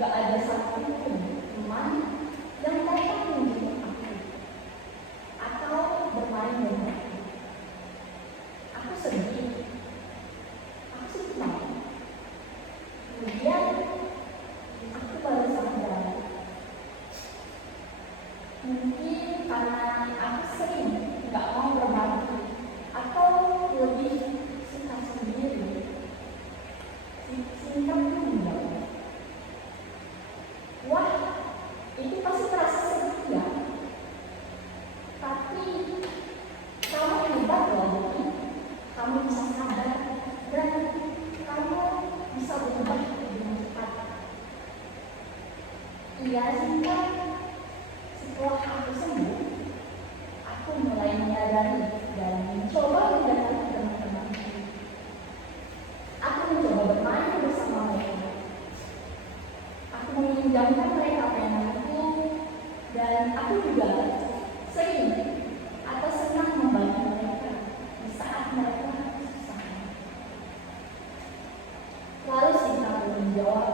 Nggak ada satupun teman yang dapat menjemput aku. pasti terasa sedih ya. Tapi kamu hebat loh, kamu bisa sabar dan kamu bisa berubah dengan cepat. Iya Sinta, setelah aku sembuh, aku mulai menyadari dan mencoba mendekati teman-temanku. Aku mencoba bermain bersama mereka. Aku meminjamkan mereka mainanku dan aku juga sering atau senang membantu mereka di saat mereka susah. Lalu Sinta pun menjawab,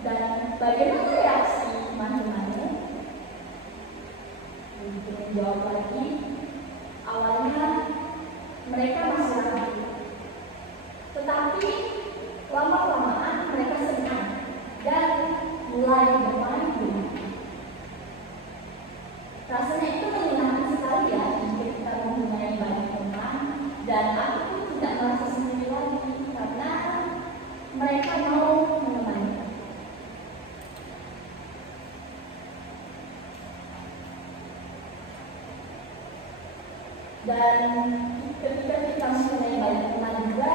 dan bagaimana reaksi teman-temanmu? Untuk menjawab lagi, awalnya mereka masih ragu, tetapi lama-kelamaan mereka senang dan mulai bermain denganku. Rasanya itu menyenangkan sekali ya jika kita mempunyai banyak teman, dan aku pun tidak merasa sendiri lagi karena mereka mau menemani. Dan ketika kita mempunyai banyak teman juga,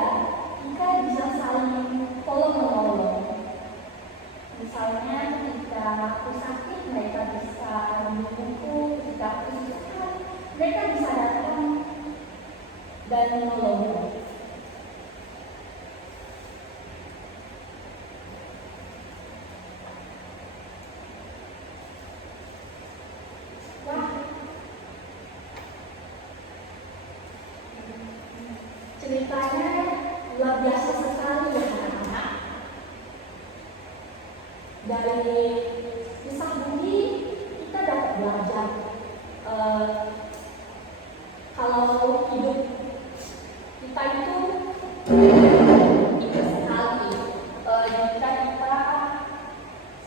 kita bisa saling tolong-menolong. Misalnya ketika aku sakit, mereka bisa mendukungku. Jika aku susah, mereka bisa datang dan menolongku. Wah, ceritanya luar biasa sekali ya anak-anak. Dari kisah ini kita dapat belajar kalau hidup kita itu sekali jika kita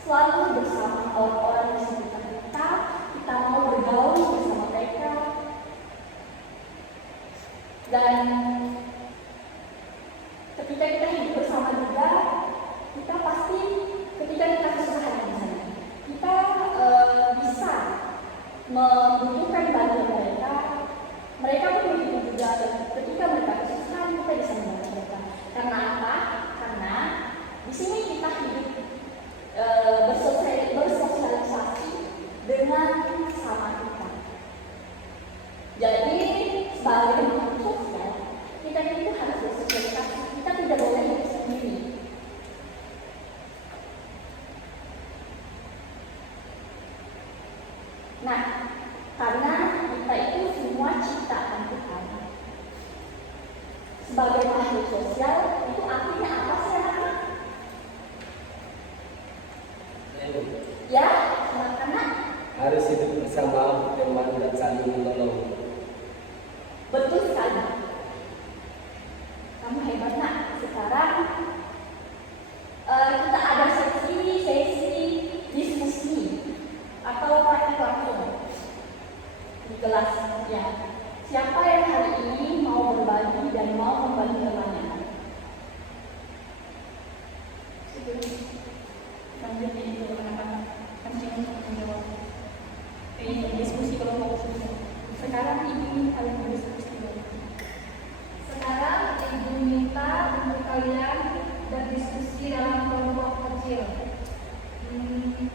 selalu bersama orang-orang di sekitar kita mau bergaul bersama mereka, dan ketika kita hidup bersama juga, kita pasti ketika kita kesusahan misalnya, kita bisa membutuhkan bantuan mereka. Mereka pun begitu juga, ketika mereka kesusahan kita bisa membantu mereka. Karena apa? Karena di sini kita hidup bersosialisasi dengan sama kita. Jadi sebagai makhluk sosial, kita itu harus bersosialisasi. Kita tidak boleh hidup sendiri. Nah, karena kita itu semua ciptaan Tuhan. Sebagai makhluk sosial, itu artinya apa sih anak-anak? Ya, anak-anak harus hidup bersama teman dan saling menolong. betul sekali. Kamu hebat nak. Sekarang kita ada sesi diskusi atau praktik langsung di kelas ya. Siapa yang hari ini mau berbagi dan mau membantu temannya? Lanjut ini anak-anak penting untuk menjawab. Ini diskusi kelompok khusus. Sekarang ini kalian berdiskusi. Sekarang ibu minta untuk kalian berdiskusi dalam kelompok kecil.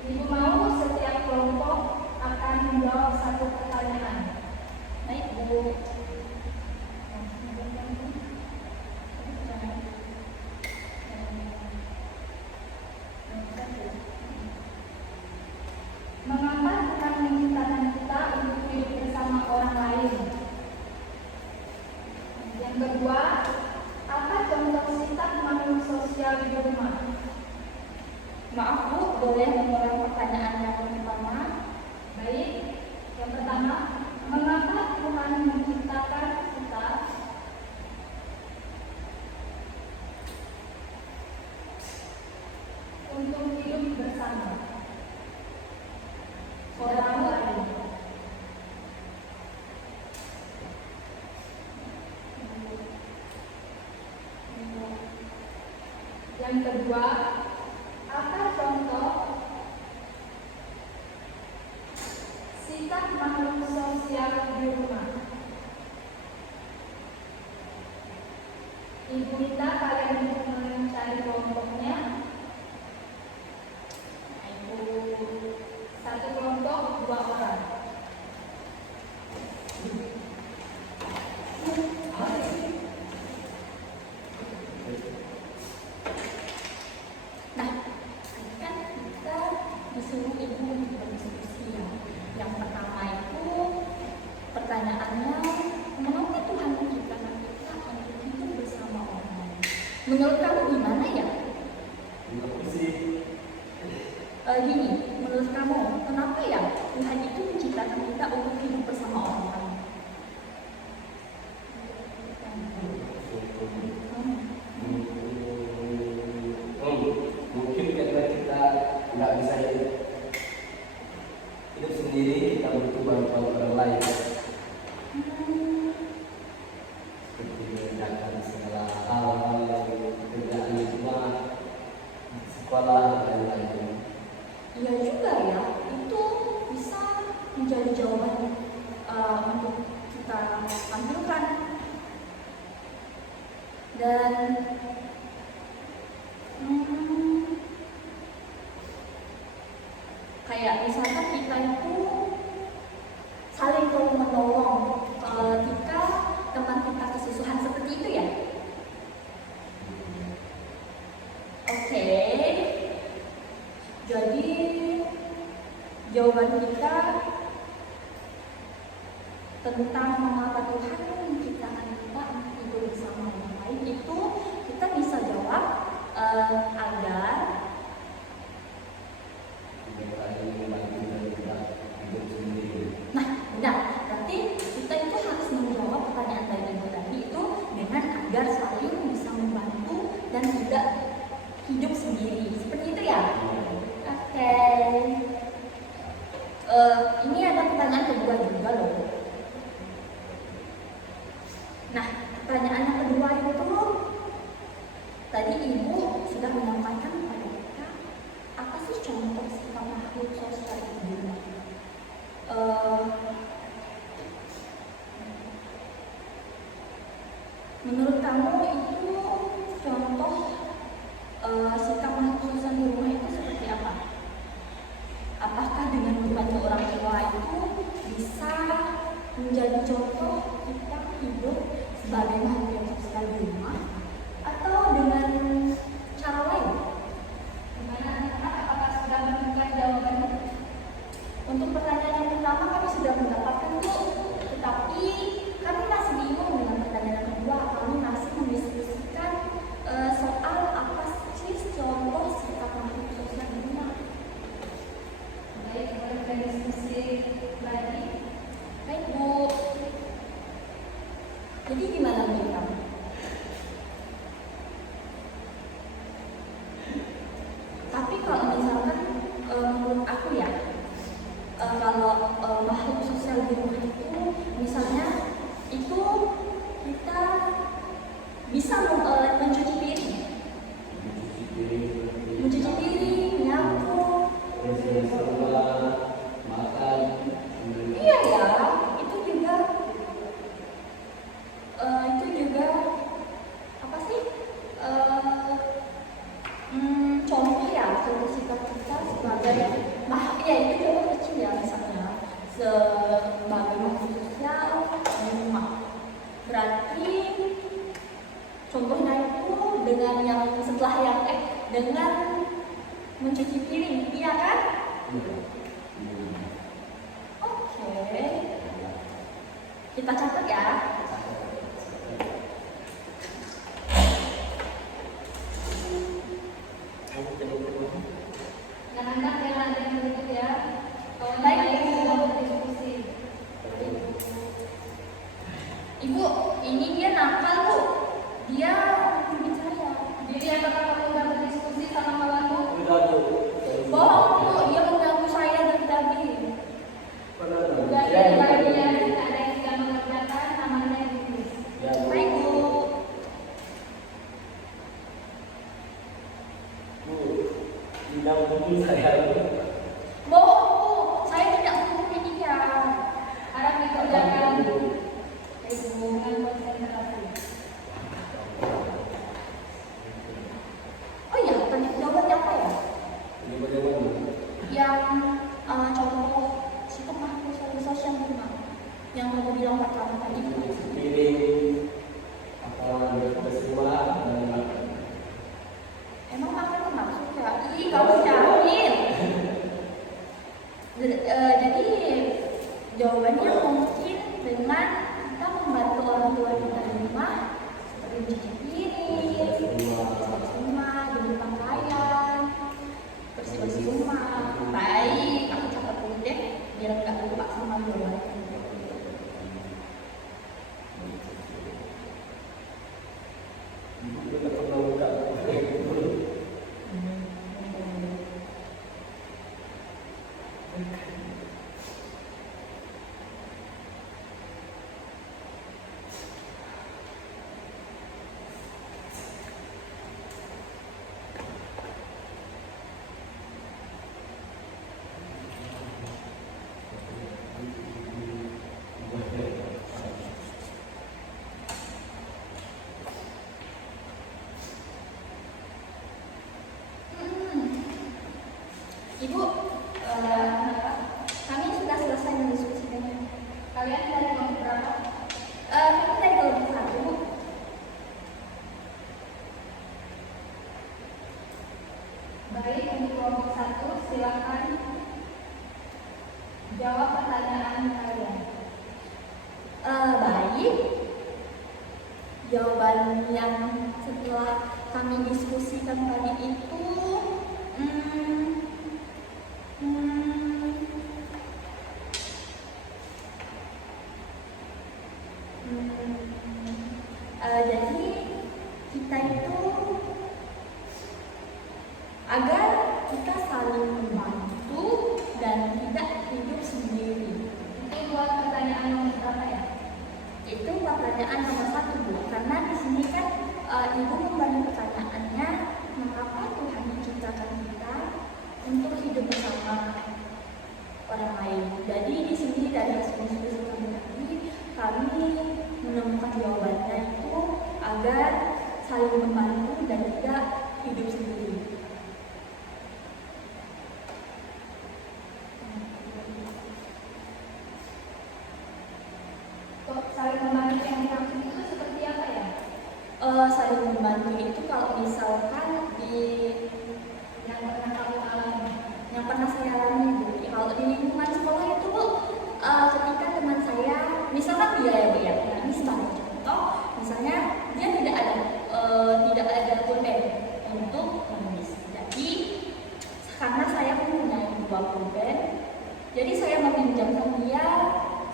Ibu mau setiap kelompok akan menjawab satu pertanyaan. Baik, Bu. Mengapa Tuhan menciptakan kita untuk hidup bersama orang lain? Yang kedua, apa contoh sikap makhluk sosial di rumah? Maaf Bu, boleh mengulang pertanyaan yang pertama? Baik, yang pertama, mengapa Tuhan menciptakan kita untuk hidup bersama? Saudaramu ada di mana? Yang kedua, apa contoh kisah makhluk sosial di rumah. Ibu Rita, kalian mencari kelompoknya. Nah, ibu satu kelompok 2 orang. Nah, kan kita disuruh ibu untuk berdiskusi ya. Yang pertama itu pertanyaannya, mengapa Tuhan menciptakan kita untuk hidup bersama orang lain? Menurut kamu gimana ya? Menurutku sih Gini, menurut kamu kenapa ya Tuhan itu menciptakan kita untuk hidup bersama orang lain? mungkin karena kita nggak bisa hidup sendiri, kita butuh bantuan orang lain. Seperti mengerjakan segala hal-hal yang pekerjaan di rumah, sekolah, dan lain-lain. Iya juga ya, itu bisa menjadi jawaban untuk kita tampilkan. Dan kayak misalkan kita itu saling tolong menolong ketika teman kita kesusahan seperti itu ya. Oke. Jadi jawaban kita tentang mengapa Tuhan menciptakan kita untuk hidup bersama orang lain itu kita bisa jawab agar nah benar, berarti kita itu harus menjawab pertanyaan dari ibu tadi itu dengan agar saling bisa membantu dan tidak hidup sendiri seperti itu ya. Oke. Ini ada pertanyaan kedua juga loh. Nah, pertanyaan yang kedua itu tadi ibu sudah menyampaikan kepada kita apa sih contoh sifat makhluk sosial itu? Menurut kamu itu contoh sikap makhluk sosial di rumah itu seperti apa? Apakah dengan membantu orang tua itu bisa menjadi contoh kita hidup sebagai makhluk sosial di rumah, atau dengan cara lain? Gimana anak-anak, apakah sudah menemukan jawabannya? Untuk pertanyaan yang pertama kami sudah mendapatkan tuh, tetapi kami masih bingung dengan pertanyaan yang kedua. Kami masih mendiskusikan soal apa sih contoh sikap makhluk sosial di rumah. Baik, kita diskusi lagi. Baik Bu. Jadi gimana menurut kamu? Tapi kalau misalkan menurut aku ya, kalau makhluk sosial di rumah itu misalnya itu kita bisa mencuci piring, nyapu, makan. iya ya, itu juga apa sih contoh ya, contoh sikap kita sebagai ya itu contoh kecil ya, misalnya sebagai makhluk sosial di rumah. Berarti contohnya itu dengan yang setelah yang dengan mencuci piring, iya kan? Oke. Kita catat ya. Anak-anak jangan ada yang berikut ya. Kalau baik sudah berdiskusi. Ibu, ini dia nakal Bu. Dia bicara. Jadi apakah kamu udah berdiskusi sama kawanmu? Udah Bu. Bohong Bu, dia mengganggu saya dari tadi. Benar. Dari bagian tidak ada yang sudah mengerjakan, namanya ditulis. Baik Bu. Bu, tidak mungkin saya. Bohong Bu, saya tidak menghubungi dia. kerjakan dengan konsentrasi. Oh iya, tanya jawabannya apa ya? Ini bagaimana? Yang contoh sikap sosial yang kamu bilang pertama tadi. Piring, apa bersemua dan makan. Emang makan maksudnya? Ih, kamu yakin? Jadi jawabannya mungkin dengan kita membantu orang tua kita di rumah seperti mencuci piring, bersih rumah, jemur pakaian, bersih rumah. Baik, aku catat dulu deh biar nggak lupa sama jawabannya. Ibu tak pernah buka. Ibu, kami sudah selesai mendiskusikannya. Kalian dari kelompok berapa? Kami dari kelompok 1. Baik, untuk kelompok 1 silakan jawab pertanyaan kalian. Baik. Jawaban yang setelah kami diskusikan tadi itu jadi kita itu agar kita saling membantu dan tidak hidup sendiri. Itu buat pertanyaan nomor berapa ya? Itu pertanyaan nomor 1, Bu. Karena di sini kan Ibu memberi pertanyaannya, mengapa Tuhan menciptakan kita untuk hidup bersama orang lain. Jadi di sini dari hasil diskusi kami tadi, kami menemukan jawabannya itu agar saling membantu dan tidak hidup sendiri. Saling membantu yang dimaksud itu seperti apa ya? Saling membantu itu kalau misalkan di yang pernah kamu alami, yang pernah saya alami, Bu. Kalau di lingkungan sekolah itu, Bu, ketika teman saya, misalkan dia ya, Bu ya, ini sebagai contoh, misalnya dia tidak ada pulpen untuk menulis. Jadi karena saya mempunyai 2 pulpen, jadi saya meminjamkan dia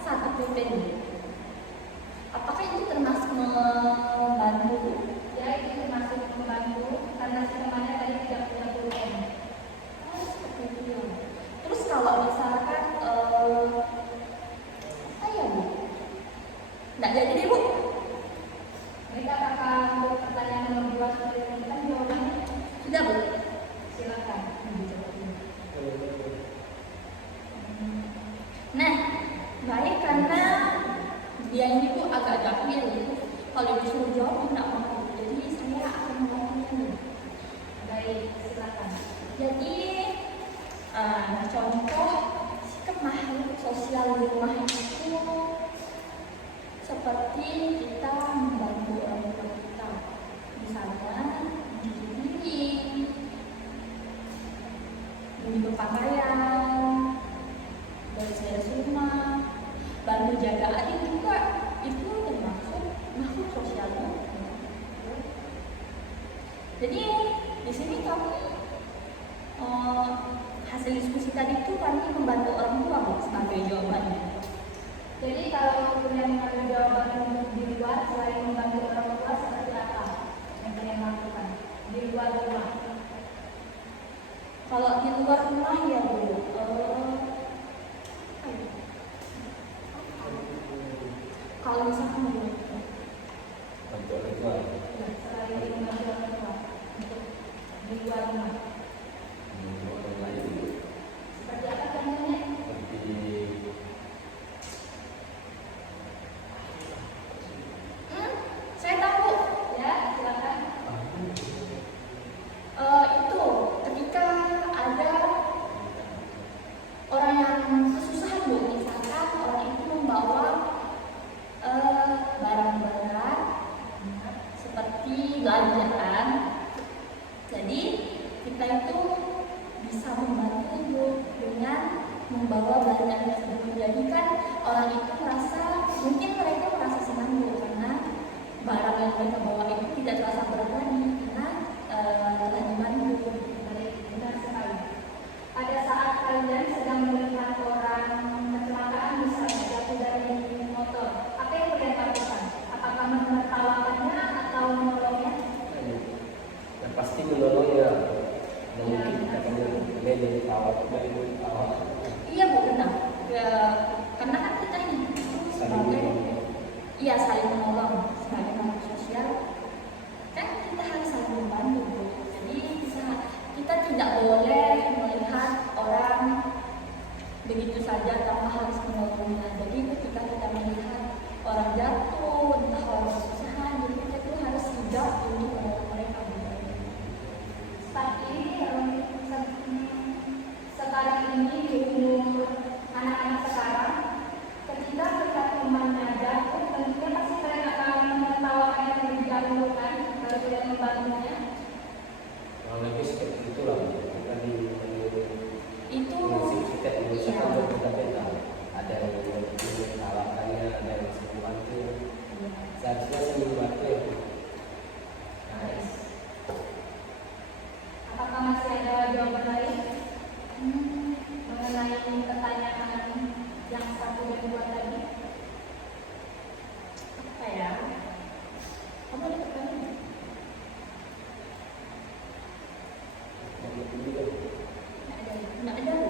1 pulpen. Apakah itu termasuk membantu? Ya, itu termasuk membantu karena si temannya tadi tidak punya pulpen. Oh, seperti itu. Terus kalau misalkan apa ya, Bu? Nggak jadi deh, Bu. Mereka akan untuk pertanyaan nomor 2 seperti ini kan jawabannya sudah, Bu. Silakan. Nah, baik, karena dia ini, Bu, agak jahil. Kalau disuruh jawab tidak mau. Jadi saya akan mengatakan. Baik, silakan. Jadi contoh sikap makhluk sosial di rumah itu seperti kita membantu orang tua kita. Misalnya mencuci piring, menjemur pakaian, beres-beres rumah, bantu jaga adik juga, itu termasuk makhluk sosial. Jadi di sini kami hasil diskusi tadi itu kami membantu orang tua, Bu, sebagai jawabannya. Jadi kalau kalian mengambil jawaban untuk di luar selain membantu orang tua, seperti apa yang kalian lakukan di luar rumah? Kalau di luar rumah ya, Bu, kalau misalkan membantu Bantu orang tua. selain membantu orang tua untuk di luar rumah, Orang lain seperti apa contohnya? seperti membawa belanjaan tersebut. Jadi kan orang itu mungkin mereka merasa senang dulu karena barang yang mereka bawa itu tidak terasa berat lagi karena telah dibantu. Benar sekali. Pada saat kalian sedang melihat orang kecelakaan misalnya jatuh dari motor, apa yang kalian lakukan? Apakah menertawakannya atau menolongnya? Yang pasti menolongnya. Mungkin katanya dia jadi tawa, dari tawa. Iya Bu, benar. Karena kan kita hidup sebagai saling menolong sebagai makhluk sosial. Kan kita harus saling membantu Bu. Jadi kita tidak boleh melihat orang begitu saja tanpa harus menolongnya. Jadi ketika kita melihat orang jatuh, entah orang kesusahan, jadi kita itu harus sigap untuk menolong mereka. Tapi sekarang ini di umur anak-anak sekarang, ketika melihat temannya jatuh, tentunya pasti kalian akan menertawakannya terlebih dahulu kan, baru kalian membantunya. Kalau lebih seperti itulah. Kita di Itu kita berusaha kita beda. Ada yang menawarkannya, ada yang membantu. Seharusnya saya membantu. Apakah masih ada jawaban lain mengenai pertanyaan yang satu dan dua tadi? apa ya? Kamu ada pertanyaan? Nggak ada Bu.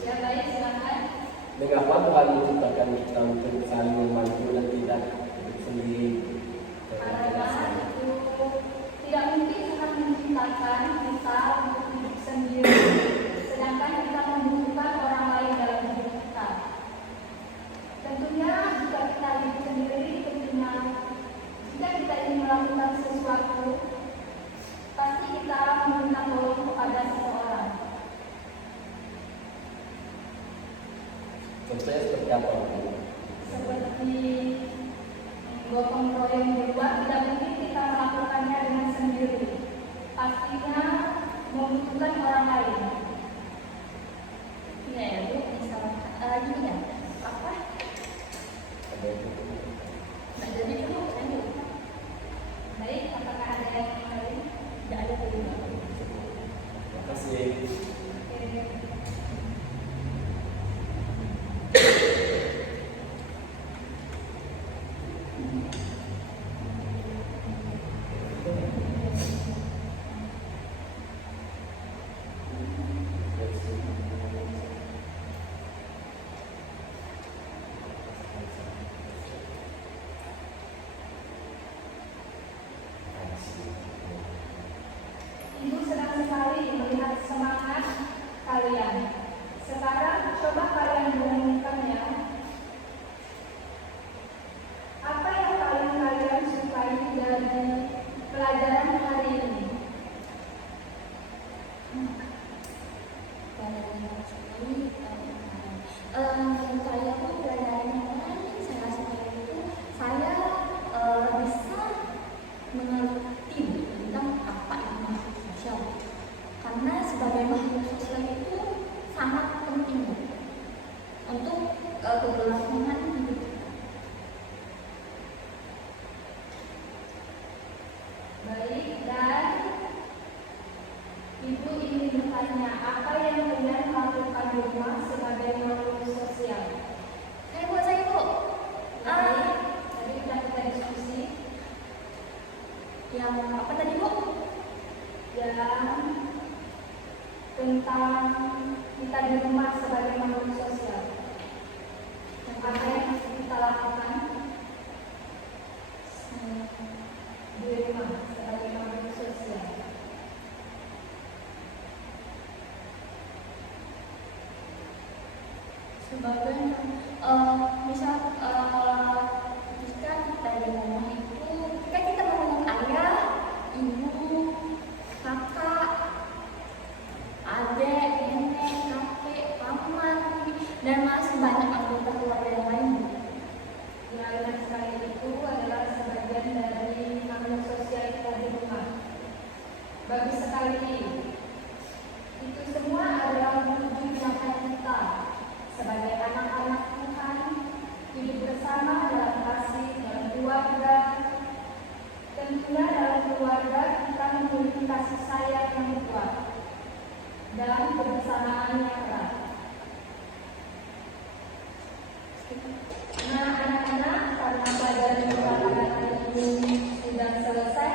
Ya baik, silakan. Mengapa Tuhan menciptakan kita untuk saling membantu dan tidak hidup sendiri? Karena itu tidak mungkin Tuhan menciptakan kita untuk hidup sendiri, sedangkan kita membutuhkan orang lain dalam hidup kita. Tentunya jika kita hidup sendiri, tentunya jika kita ingin melakukan sesuatu, pasti kita meminta tolong kepada seseorang. Contohnya seperti apa? Seperti gotong royong berdua, tidak mungkin kita melakukannya dengan sendiri. Pastinya membutuhkan orang lain. Iya ya Bu, misalnya gini ya, apa? Nah jadi dulu saya lupa. Baik, apakah ada yang lain? Tidak ada dulu. Terima kasih. Oke. Ibu senang sekali melihat semangat kalian. Sekarang coba kalian renungkan ya. Apa yang kalian sukai dari pelajaran hari ini? Saya pun pelajaran yang lain saya suka itu saya bisa mengerti tentang apa itu makhluk sosial. Karena sebagai makhluk sosial itu sangat penting untuk keberlangsungan hidup kita. Baik, dan Ibu ingin bertanya, apa yang kalian lakukan di rumah sebagai makhluk sosial? Saya Bu. Baik, tadi sudah kita diskusi Yang apa tadi Bu? yang tentang kita di rumah sebagai makhluk sosial. Apa yang kita lakukan di rumah sebagai makhluk sosial? Sebagai misal banyak anggota keluarga yang lain. Ya, benar sekali, itu adalah sebagian dari makhluk sosial kita di rumah. Bagus sekali. Itu semua adalah menuju kita sebagai anak-anak Tuhan, hidup bersama dalam kasih, dalam keluarga. Tentunya dalam keluarga kita memiliki kasih sayang yang kuat dan kebersamaan yang erat. Nah, anak-anak, karena pelajaran kita pada hari ini sudah selesai,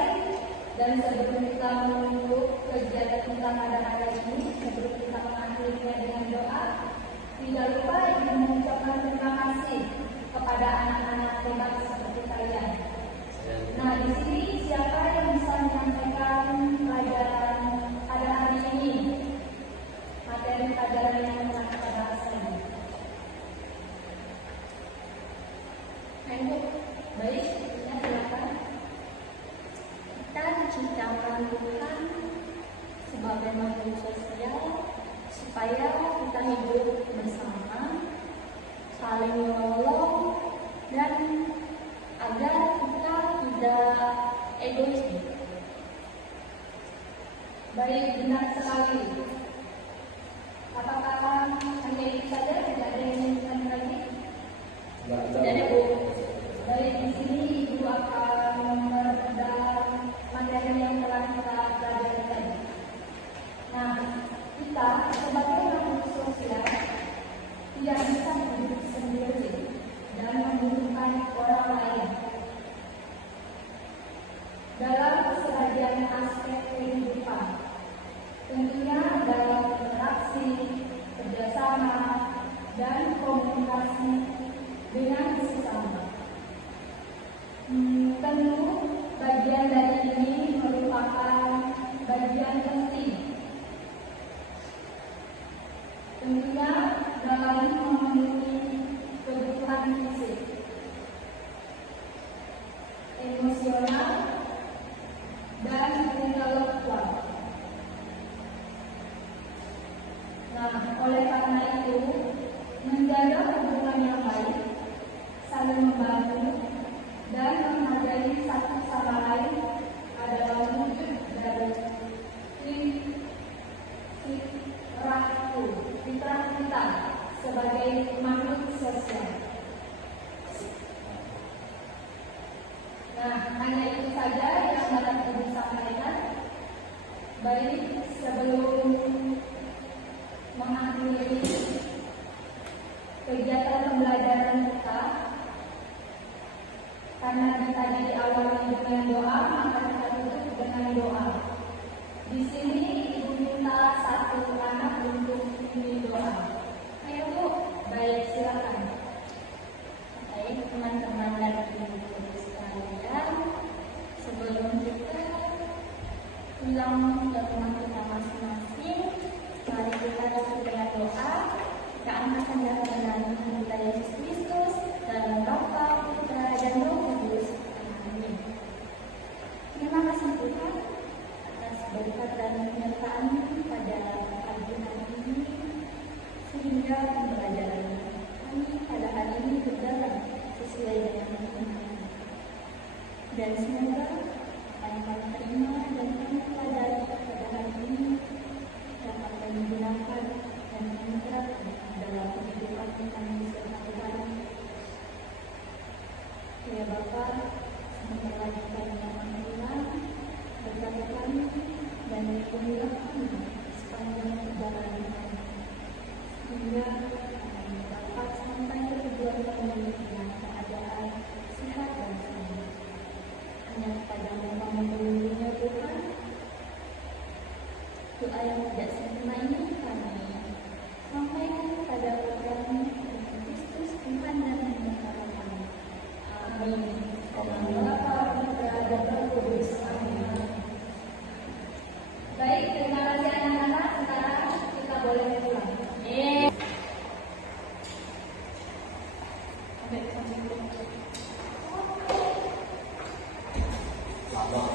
dan sebelum kita menutup kegiatan kita pada hari ini, sebelum kita mengakhirinya dengan doa, tidak lupa ingin mengucapkan terima kasih kepada anak-anak hebat seperti kalian. Nah, di sini siapa yang bisa menyampaikan pelajaran pada hari ini? Materi pelajaran yang telah kita bahas tadi. Baik, ya, silakan. Kita diciptakan Tuhan sebagai makhluk sosial supaya kita hidup bersama, saling menolong, dan agar kita tidak egois. Baik, benar sekali. Apakah hanya itu saja? Tidak ada yang ingin ditanya lagi? Tidak ada, Bu. Baik, di sini Ibu akan memperdalam materi yang telah kita pelajari tadi. Nah, kita sebagai makhluk sosial tidak bisa hidup sendiri dan membutuhkan orang lain. Dalam sebagian aspek kehidupan, tentunya dalam interaksi, kerjasama, dan komunikasi dengan sesama. Tentu bagian dari ini merupakan bagian penting. Tentunya dalam memenuhi kebutuhan fisik, emosional, dan intelektual. Nah, oleh karena itu, menjaga hubungan yang baik, saling membantu, dan menghargai satu sama lain adalah wujud dari fitrah kita sebagai makhluk sosial. Nah, hanya itu saja yang dapat Ibu sampaikan. Baik, sebelum mengakhiri kegiatan pembelajaran kita, karena tadi diawali dengan doa, maka kita tutup dengan doa. Di sini Ibu minta satu anak untuk memilih doa. Ayo Bu, baik, silakan. Baik, teman-teman dan ibu-ibu sekalian, sebelum kita pulang ke rumah kita masing-masing, mari kita tutup dengan doa. Kita angkatkan dalam Tuhan kita Yesus Kristus, dalam Bapa, Putra, dan Roh Kudus. Amin. Terima kasih Tuhan atas berkat dan penyertaan pada pagi hari ini, sehingga pembelajaran kami pada hari ini berjalan sesuai dengan firman-Mu. Dan semoga apa yang kami terima dan kami pelajari pada hari ini dapat kami gunakan dan kami terapkan dalam kehidupan kami sehari-hari. Ya Bapa, semoga lagi kami yang mengulang, berkati kami dan lindungilah kami sepanjang perjalanan kami, sehingga kami dapat sampai ke tujuan kami dengan keadaan sehat dan selamat. Hanya kepadamu kami melindunginya Tuhan. Doa yang tidak sempurna ini kami sampaikan kepada Putra-Mu Kristus Tuhan dan Bapa kami. Amin. Bapa, Putra, dan Roh Kudus. Amin. Baik, terima kasih anak-anak. Sekarang kita boleh pulang. Selamat